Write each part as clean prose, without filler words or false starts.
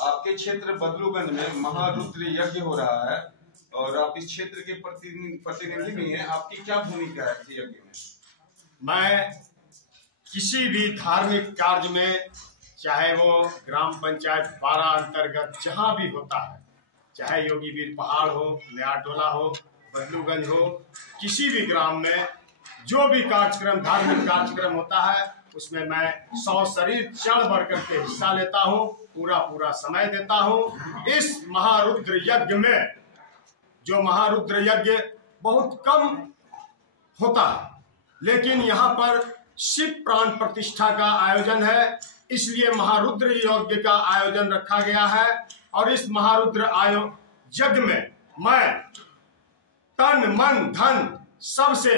आपके क्षेत्र बदलूगंज में महारुद्र यज्ञ हो रहा है और आप इस क्षेत्र के प्रतिनिधि भी हैं। आपकी क्या भूमिका है इस यज्ञ में? मैं किसी भी धार्मिक कार्य में, चाहे वो ग्राम पंचायत 12 अंतर्गत जहाँ भी होता है, चाहे योगीवीर पहाड़ हो, नयाटोला हो, बदलूगंज हो, किसी भी ग्राम में जो भी कार्यक्रम, धार्मिक कार्यक्रम होता है, उसमें मैं 100 शरीर चढ़ बढ़ करके हिस्सा लेता हूँ, पूरा समय देता हूँ। इस महारुद्र यज्ञ में, जो महारुद्र यज्ञ बहुत कम होता है, लेकिन यहाँ पर शिव प्राण प्रतिष्ठा का आयोजन है, इसलिए महारुद्र यज्ञ का आयोजन रखा गया है। और इस महारुद्र यज्ञ में मैं तन मन धन सबसे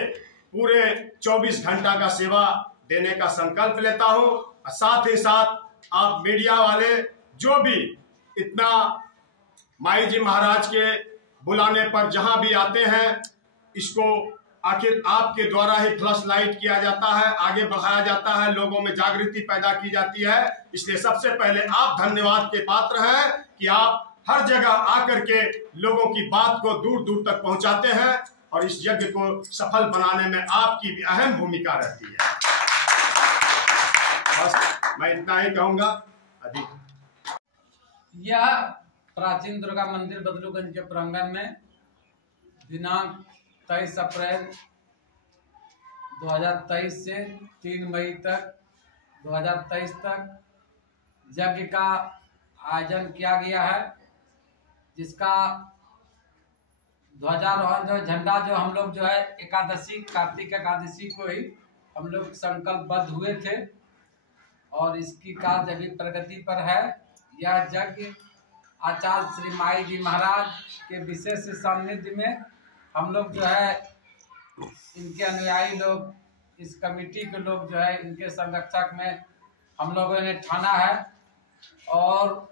पूरे 24 घंटा का सेवा देने का संकल्प लेता हूं। और साथ ही साथ आप मीडिया वाले जो भी इतना माई जी महाराज के बुलाने पर जहां भी आते हैं, इसको आखिर आपके द्वारा ही फ्लश लाइट किया जाता है, आगे बढ़ाया जाता है, लोगों में जागृति पैदा की जाती है। इसलिए सबसे पहले आप धन्यवाद के पात्र हैं कि आप हर जगह आकर के लोगों की बात को दूर दूर तक पहुंचाते हैं और इस यज्ञ को सफल बनाने में आपकी भी अहम भूमिका रहती है। बस मैं इतना ही कहूंगा। अधिक यह प्राचीन दुर्गा मंदिर बदलूगंज के प्रांगण में दिनांक 23 अप्रैल 2023 से 3 मई तक 2023 तक यज्ञ का आयोजन किया गया है, जिसका ध्वजारोहण जो झंडा जो हम लोग जो है एकादशी, कार्तिक एकादशी को ही हम लोग संकल्पबद्ध हुए थे और इसकी कार्य अभी प्रगति पर है। यह यज्ञ आचार्य श्री माई जी महाराज के विशेष सानिध्य में हम लोग जो है, इनके अनुयायी लोग, इस कमेटी के लोग जो है, इनके संरक्षक में हम लोगों ने ठाना है। और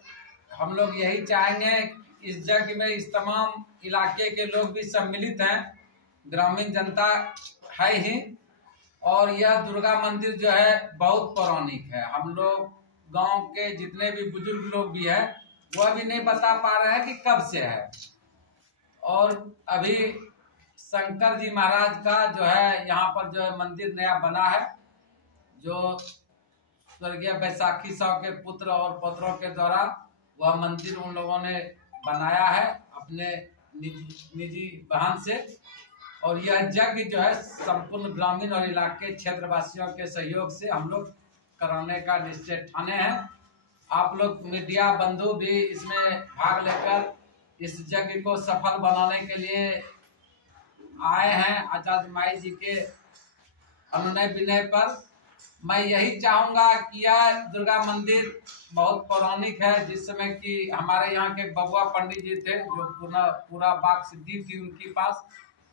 हम लोग यही चाहेंगे इस यज्ञ में इस तमाम इलाके के लोग भी सम्मिलित हैं, ग्रामीण जनता है ही। और यह दुर्गा मंदिर जो है बहुत पौराणिक है। हम लोग गांव के जितने भी बुजुर्ग लोग भी हैं, वह भी नहीं बता पा रहे हैं कि कब से है। और अभी शंकर जी महाराज का जो है यहाँ पर जो है मंदिर नया बना है, जो स्वर्गीय बैसाखी साहब के पुत्र और पौत्रों के द्वारा वह मंदिर उन लोगों ने बनाया है अपने निजी वाहन से। और यह यज्ञ जो है संपूर्ण ग्रामीण और इलाके क्षेत्रवासियों के सहयोग से हम लोग कराने का निश्चय ठाने हैं। आप लोग मीडिया बंधु भी इसमें भाग लेकर इस यज्ञ को सफल बनाने के लिए आए हैं। आचार्य माई जी के अनुनय विनय पर मैं यही चाहूंगा कि यह दुर्गा मंदिर बहुत पौराणिक है, जिस समय की हमारे यहाँ के बबुआ पंडित जी थे, जो पूरा बाग सिद्धि थी उनके पास,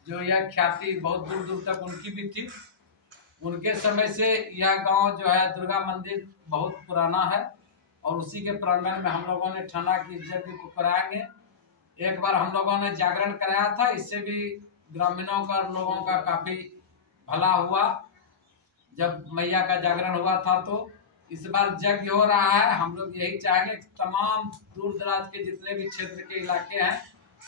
जो यह ख्याति बहुत दूर दूर तक उनकी भी थी। उनके समय से यह गांव जो है दुर्गा मंदिर बहुत पुराना है और उसी के प्रांगण में हम लोगों ने ठाना कि यज्ञ को कराएंगे। एक बार हम लोगों ने जागरण कराया था, इससे भी ग्रामीणों का, लोगों का काफी भला हुआ। जब मैया का जागरण हुआ था, तो इस बार यज्ञ हो रहा है। हम लोग यही चाहेंगे तमाम दूर दराज के जितने भी क्षेत्र के इलाके हैं,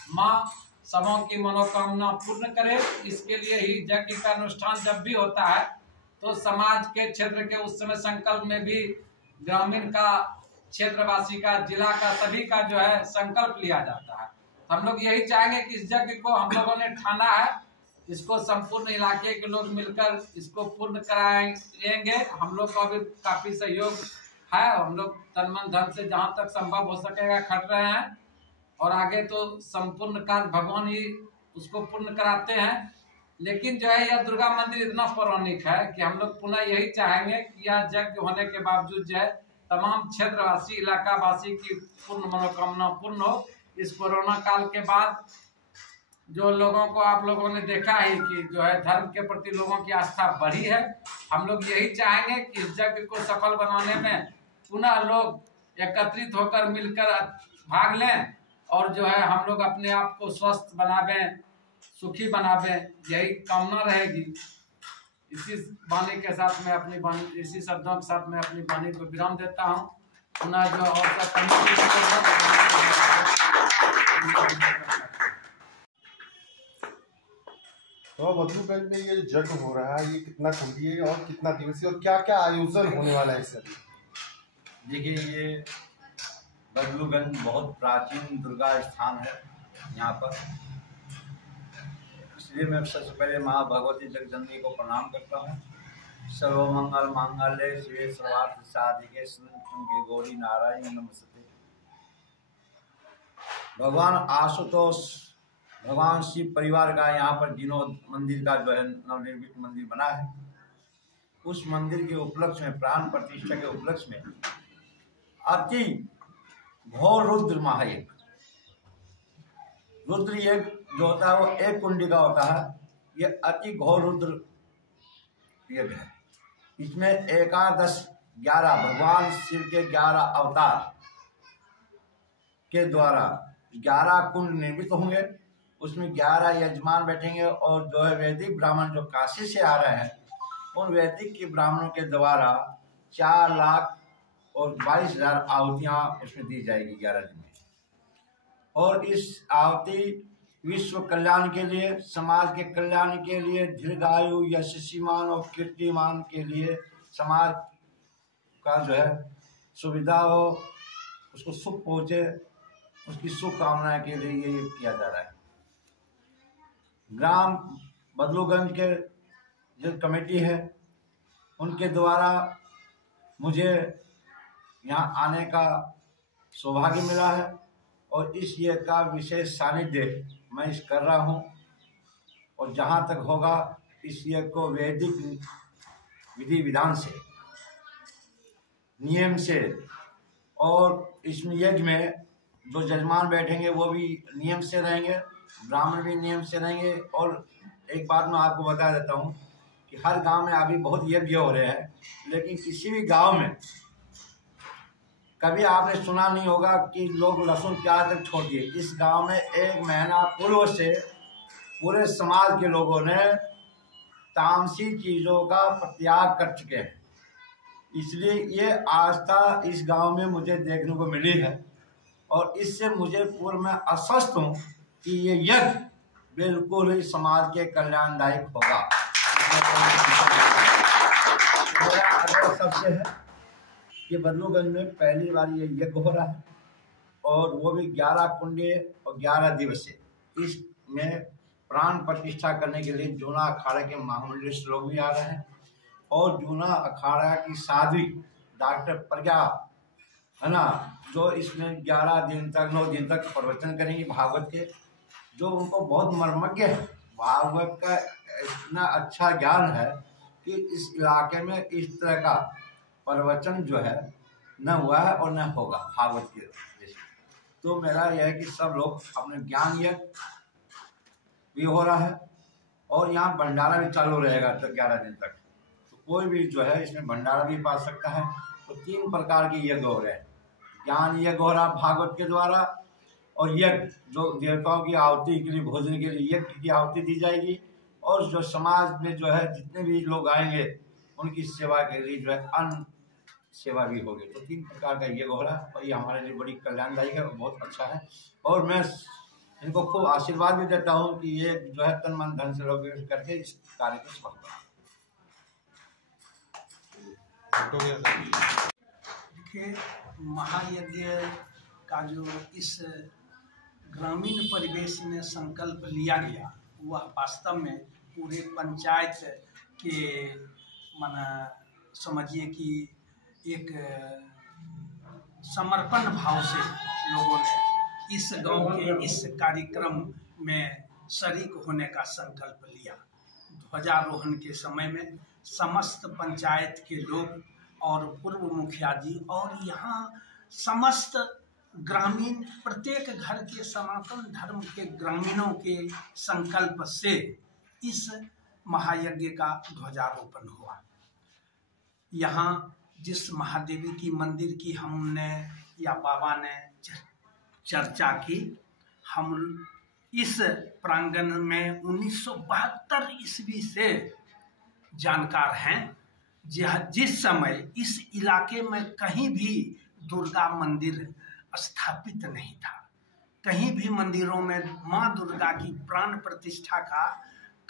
माँ सबों की मनोकामना पूर्ण करे। इसके लिए ही यज्ञ का अनुष्ठान जब भी होता है तो समाज के क्षेत्र के उस समय संकल्प में भी ग्रामीण का, क्षेत्रवासी का, जिला का, सभी का जो है संकल्प लिया जाता है। हम लोग यही चाहेंगे कि इस यज्ञ को हम लोगों ने ठाना है, इसको संपूर्ण इलाके के लोग मिलकर इसको पूर्ण कराएंगे। हम लोग का भी काफी सहयोग है, हम लोग तन मन धन से जहाँ तक संभव हो सकेगा खट रहे हैं और आगे तो संपूर्ण कार्य भगवान ही उसको पूर्ण कराते हैं। लेकिन जो है यह दुर्गा मंदिर इतना पौराणिक है कि हम लोग पुनः यही चाहेंगे कि यह यज्ञ होने के बावजूद जो है तमाम क्षेत्रवासी, इलाकावासी की पूर्ण मनोकामना पूर्ण हो। इस कोरोना काल के बाद जो लोगों को आप लोगों ने देखा है कि जो है धर्म के प्रति लोगों की आस्था बढ़ी है। हम लोग यही चाहेंगे कि इस यज्ञ को सफल बनाने में पुनः लोग एकत्रित होकर मिलकर भाग लें और जो है हम लोग अपने आप को स्वस्थ बनावें, सुखी बनावें, यही कामना रहेगी। इसी वाणी के साथ मैं अपनी वाणी, इसी शब्दों के साथ मैं अपनी वाणी को विराम देता हूँ। अपना जो और सब कमिटी तो बदलूगंज में ये यज्ञ हो रहा है, ये कितना कुंडी है और कितना दिवसीय और क्या क्या आयोजन होने वाला है इससे? देखिए, ये बदलूगंज बहुत प्राचीन दुर्गा स्थान है यहाँ पर, इसलिए मैं सबसे पहले माँ भगवती जगदम्बी को प्रणाम करता हूँ। सर्वमंगल मांगल्ये शिवे सर्वार्थ साधिके शरण्ये गौरी नारायणी नमस्ते। भगवान आशुतोष, भगवान शिव परिवार का यहाँ पर विनोद मंदिर का जो है नवनिर्मित मंदिर बना है, उस मंदिर के उपलक्ष्य में, प्राण प्रतिष्ठा के उपलक्ष्य में अति घोर रुद्र महायज्ञ, रुद्र यज्ञ जो होता है वो एक कुंडी का होता है। ये अति घोर रुद्र यज्ञ है। इसमें 11 भगवान शिव के 11 अवतार के द्वारा 11 कुंड निर्मित होंगे। उसमें 11 यजमान बैठेंगे और जो है वैदिक ब्राह्मण जो काशी से आ रहे हैं, उन वैदिक के ब्राह्मणों के द्वारा 4,22,000 आहुतियाँ उसमें दी जाएगी 11 दिन में। और इस आहुति विश्व कल्याण के लिए, समाज के कल्याण के लिए, दीर्घायु यशस्वीमान और कीर्तिमान के लिए, समाज का जो है सुविधा हो, उसको सुख पहुँचे, उसकी शुभकामनाएं के लिए ये किया जा रहा है। ग्राम बदलूगंज के जो कमेटी है, उनके द्वारा मुझे यहाँ आने का सौभाग्य मिला है और इस ये का विशेष सानिध्य मैं इस कर रहा हूँ। और जहाँ तक होगा इस यज्ञ को वैदिक विधि विधान से, नियम से, और इस यज्ञ में जो जजमान बैठेंगे वो भी नियम से रहेंगे, ब्राह्मण भी नियम से रहेंगे। और एक बात मैं आपको बता देता हूँ कि हर गांव में अभी बहुत यज्ञ हो रहे हैं, लेकिन किसी भी गांव में कभी आपने सुना नहीं होगा कि लोग लहसुन प्याज तक छोड़ दिए। इस गांव में 1 महीना पूर्व से पूरे समाज के लोगों ने तामसी चीज़ों का त्याग कर चुके हैं। इसलिए ये आस्था इस गांव में मुझे देखने को मिली है और इससे मुझे पूर्व में आश्वस्त हूँ कि ये यज्ञ बिल्कुल ही समाज के कल्याणदायक होगा। सबसे है कि बदलूगंज में पहली बार ये यज्ञ हो रहा है और वो भी 11 कुंडे और 11 दिवसीय। इसमें प्राण प्रतिष्ठा करने के लिए जूना अखाड़ा के महामंडलेश्वर लोग भी आ रहे हैं और जूना अखाड़ा की साध्वी डॉक्टर प्रज्ञा है ना, जो इसमें 11 दिन तक 9 दिन तक प्रवचन करेंगी भागवत के, जो उनको बहुत मर्मज्ञ है। भागवत का इतना अच्छा ज्ञान है कि इस इलाके में इस तरह का प्रवचन जो है न हुआ है और न होगा भागवत के जैसे। तो मेरा यह है कि सब लोग अपने ज्ञान यज्ञ भी हो रहा है और यहाँ भंडारा भी चालू रहेगा तक 11 दिन तक। तो कोई भी जो है इसमें भंडारा भी पा सकता है। तो 3 प्रकार के यज्ञ हो रहे हैं। ज्ञान यज्ञ हो रहा भागवत के द्वारा, और यज्ञ जो देवताओं की आहुति के लिए, भोजन के लिए यज्ञ की आहुति दी जाएगी, और जो समाज में जो है जितने भी लोग आएंगे उनकी सेवा के लिए जो है अन्न सेवा भी होगी। तो 3 प्रकार का यज्ञ हो रहा है और ये हमारे लिए बड़ी कल्याणदायी है और बहुत अच्छा है। और मैं इनको खूब आशीर्वाद भी देता हूँ कि ये जो है तन मन धन से लोग करके इस कार्य को सफल करें। देखिए, महायज्ञ का जो इस ग्रामीण परिवेश में संकल्प लिया गया, वह वास्तव में पूरे पंचायत के समझिए कि एक समर्पण भाव से लोगों ने इस गांव के इस कार्यक्रम में शरीक होने का संकल्प लिया। ध्वजारोहण के समय में समस्त पंचायत के लोग और पूर्व मुखिया जी और यहाँ समस्त ग्रामीण, प्रत्येक घर के सनातन धर्म के ग्रामीणों के संकल्प से इस महायज्ञ का ध्वजारोपण हुआ। यहाँ जिस महादेवी की मंदिर की हमने या बाबा ने चर्चा की, हम इस प्रांगण में 1972 ईस्वी से जानकार हैं। जिस समय इस इलाके में कहीं भी दुर्गा मंदिर स्थापित नहीं था। कहीं भी मंदिरों में माँ दुर्गा की प्राण प्रतिष्ठा का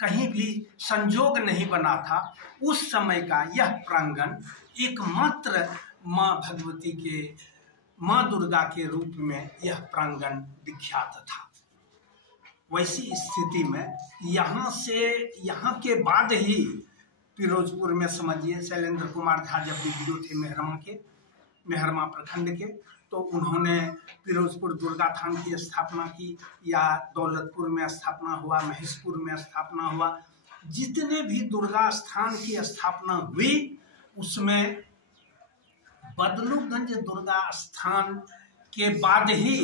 कहीं भी संजोग नहीं बना था। उस समय का यह प्रांगण एकमात्र माँ भगवती के, माँ दुर्गा के रूप में यह प्रांगण विख्यात था। वैसी स्थिति में यहाँ के बाद ही फिरोजपुर में समझिए शैलेंद्र कुमार झा जब वीडियो थे मेहरमा प्रखंड के, तो उन्होंने फिरोजपुर दुर्गा थान की स्थापना की, या दौलतपुर में स्थापना हुआ, महेशपुर में स्थापना हुआ। जितने भी दुर्गा स्थान की स्थापना हुई उसमें बदलूगंज दुर्गा स्थान के बाद ही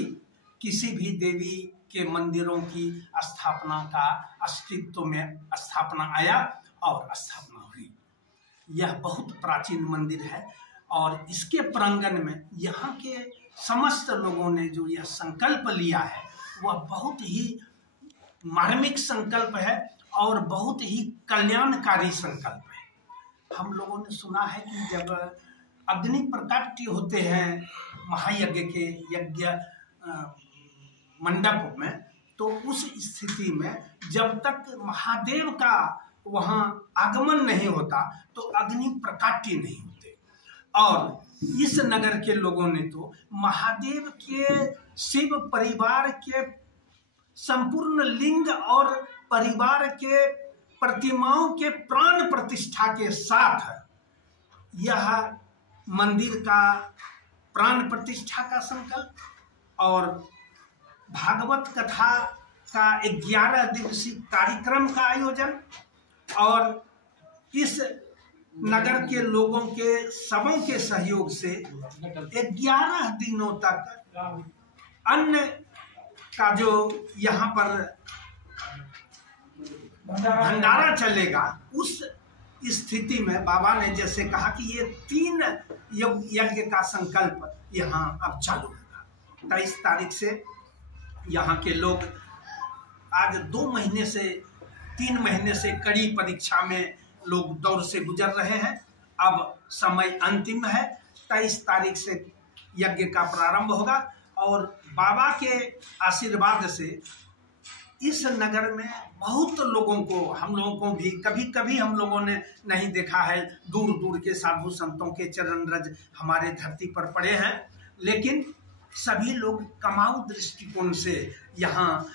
किसी भी देवी के मंदिरों की स्थापना का अस्तित्व में स्थापना आया और स्थापना हुई। यह बहुत प्राचीन मंदिर है और इसके प्रांगण में यहाँ के समस्त लोगों ने जो यह संकल्प लिया है वह बहुत ही मार्मिक संकल्प है और बहुत ही कल्याणकारी संकल्प है। हम लोगों ने सुना है कि जब अग्नि प्रकट होते हैं महायज्ञ के यज्ञ मंडप में, तो उस स्थिति में जब तक महादेव का वहाँ आगमन नहीं होता तो अग्नि प्रकाट्य नहीं होते। और इस नगर के लोगों ने तो महादेव के शिव परिवार के संपूर्ण लिंग और परिवार के प्रतिमाओं के प्राण प्रतिष्ठा के साथ यह मंदिर का प्राण प्रतिष्ठा का संकल्प और भागवत कथा का 11 दिवसीय कार्यक्रम का आयोजन और इस नगर के लोगों के सबों के सहयोग से 11 दिनों तक अन्न का जो यहाँ पर भंडारा चलेगा। उस स्थिति में बाबा ने जैसे कहा कि ये 3 यज्ञ का संकल्प यहाँ अब चालू होगा। 23 तारीख से यहाँ के लोग आज 2 महीने से 3 महीने से कड़ी परीक्षा में लोग दौर से गुजर रहे हैं। अब समय अंतिम है। 23 तारीख से यज्ञ का प्रारंभ होगा और बाबा के आशीर्वाद से इस नगर में बहुत लोगों को, हम लोगों को भी कभी कभी हम लोगों ने नहीं देखा है, दूर दूर के साधु संतों के चरण रज हमारे धरती पर पड़े हैं, लेकिन सभी लोग कमाऊ दृष्टिकोण से यहाँ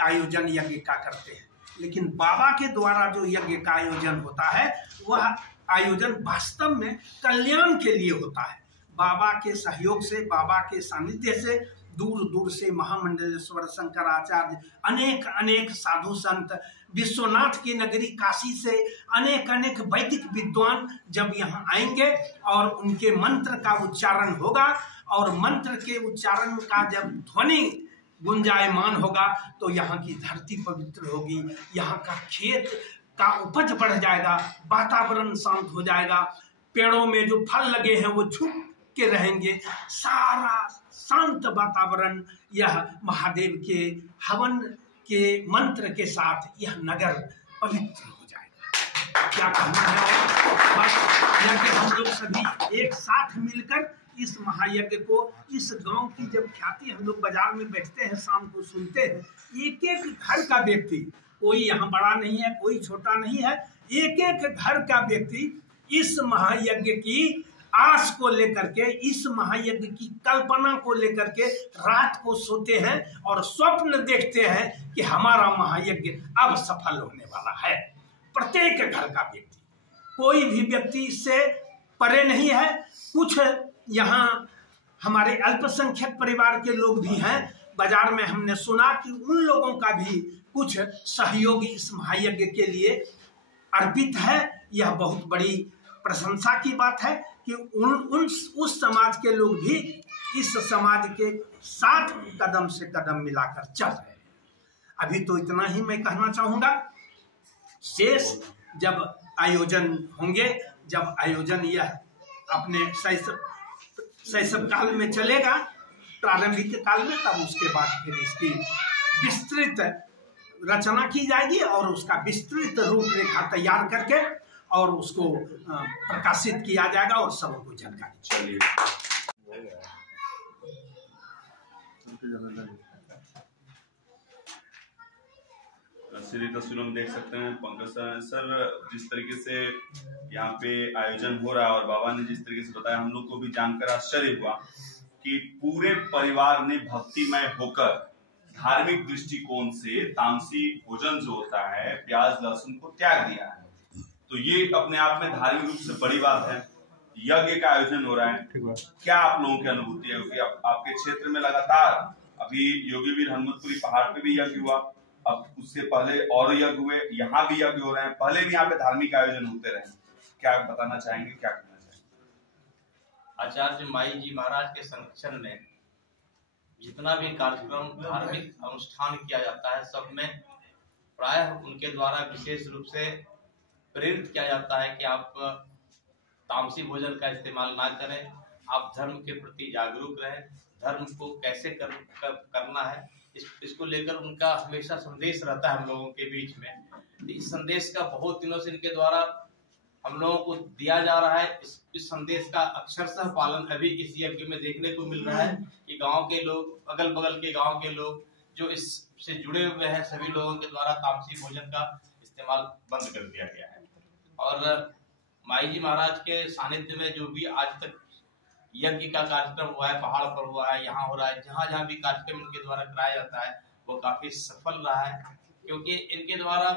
आयोजन यज्ञ का करते हैं। लेकिन बाबा के द्वारा जो यज्ञ का आयोजन होता है वह आयोजन वास्तव में कल्याण के लिए होता है। बाबा के सहयोग से, बाबा के सानिध्य से दूर दूर से महामंडलेश्वर शंकराचार्य, अनेक अनेक साधु संत, विश्वनाथ की नगरी काशी से अनेक अनेक वैदिक विद्वान जब यहाँ आएंगे और उनके मंत्र का उच्चारण होगा और मंत्र के उच्चारण का जब ध्वनि गुंजायमान होगा तो यहाँ की धरती पवित्र होगी, यहाँ का खेत का उपज बढ़ जाएगा, वातावरण शांत हो जाएगा, पेड़ों में जो फल लगे हैं वो झुक के रहेंगे, सारा शांत वातावरण यह महादेव के हवन के मंत्र के साथ यह नगर पवित्र हो जाएगा। क्या कहना है? बस यज्ञ हम लोग सभी एक साथ मिलकर इस महायज्ञ को, इस गांव की जब ख्याति हम लोग बाजार में बैठते हैं शाम को सुनते हैं, एक एक घर का व्यक्ति, कोई यहाँ बड़ा नहीं है, कोई छोटा नहीं है, एक एक घर का व्यक्ति इस महायज्ञ की आस को लेकर के, इस महायज्ञ की कल्पना को लेकर के रात को सोते हैं और स्वप्न देखते हैं कि हमारा महायज्ञ अब सफल होने वाला है। प्रत्येक घर का व्यक्ति, कोई भी व्यक्ति इससे परे नहीं है। कुछ यहाँ हमारे अल्पसंख्यक परिवार के लोग भी हैं, बाजार में हमने सुना कि उन लोगों का भी कुछ सहयोग इस महायज्ञ के लिए अर्पित है। यह बहुत बड़ी प्रशंसा की बात है कि उस समाज के लोग भी इस समाज के साथ कदम से कदम मिलाकर चल रहे हैं। अभी तो इतना ही मैं कहना चाहूँगा। शेष जब आयोजन होंगे, जब आयोजन यह अपने शैशव काल में चलेगा, प्रारंभिक काल में, तब उसके बाद फिर इसकी विस्तृत रचना की जाएगी और उसका विस्तृत रूपरेखा तैयार करके और उसको प्रकाशित किया जाएगा और सबको जानकारी। सीधी तस्वीरों में देख सकते हैं पंकज सर जिस तरीके से यहाँ पे आयोजन हो रहा है और बाबा ने जिस तरीके से बताया, हम लोग को भी जानकर आश्चर्य हुआ कि पूरे परिवार ने भक्तिमय होकर धार्मिक दृष्टिकोण से तामसी भोजन जो होता है, प्याज लहसुन को त्याग दिया है। तो ये अपने आप में धार्मिक रूप से बड़ी बात है। यज्ञ का आयोजन हो रहा है, क्या आप लोगों की अनुभूति है? क्योंकि आपके क्षेत्र में लगातार अभी योगी वीर हनुमतपुरी पहाड़ पे भी यज्ञ हुआ, अब उससे पहले और यज्ञ हुए, यहाँ भी यज्ञ हो रहे हैं, पहले भी यहाँ पे धार्मिक आयोजन होते रहे। क्या बताना चाहेंगे, क्या कहना चाहेंगे? आचार्य माई जी महाराज के संरक्षण में जितना भी कार्यक्रम धार्मिक अनुष्ठान किया जाता है, सब में प्रायः उनके द्वारा विशेष रूप से प्रेरित किया जाता है कि आप तामसी भोजन का इस्तेमाल ना करें, आप धर्म के प्रति जागरूक रहें, धर्म को कैसे करना है, इसको लेकर उनका हमेशा संदेश रहता है हम लोगों के बीच में। तो इस संदेश का बहुत दिनों से इनके द्वारा हम लोगों को दिया जा रहा है। इस संदेश का अक्षरशः पालन अभी इस यज्ञ में देखने को मिल रहा है कि गांव के लोग, अगल बगल के गांव के लोग जो इससे जुड़े हुए हैं, सभी लोगों के द्वारा तामसी भोजन का इस्तेमाल बंद कर दिया गया है। और माई जी महाराज के सानिध्य में जो भी आज तक यज्ञ का कार्यक्रम हुआ है, पहाड़ पर हुआ है, यहाँ हो रहा है, जहाँ जहाँ भी कार्यक्रम इनके द्वारा कराया जाता है वो काफी सफल रहा है, क्योंकि इनके द्वारा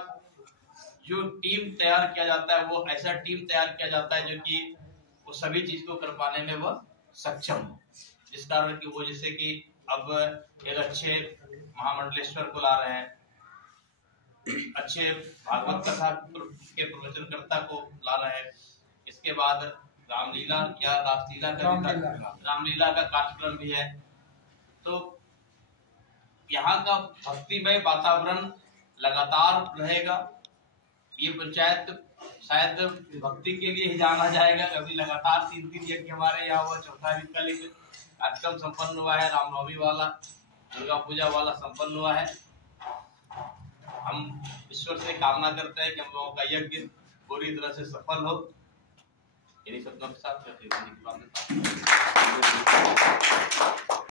जो टीम तैयार किया जाता है वो ऐसा टीम तैयार किया जाता है जो कि वो सभी चीज को कर पाने में वह सक्षम हो। जिस कारण की वो जैसे कि अब एक अच्छे महामंडलेश्वर को ला रहे हैं, अच्छे भागवत कथा के प्रवचनकर्ता को ला रहे हैं, इसके बाद रामलीला या रामलीला का कार्यक्रम भी है। तो यहाँ का भक्तिमय वातावरण लगातार रहेगा। ये पंचायत शायद भक्ति के लिए ही जाना जाएगा। अभी लगातार 3 यज्ञ हमारे यहाँ हुआ, चौथा भी कल कार्यक्रम संपन्न हुआ है, रामनवमी वाला, दुर्गा पूजा वाला संपन्न हुआ है। हम ईश्वर से कामना करते हैं कि हम लोगों का यज्ञ पूरी तरह से सफल हो। यही सपनों के साथ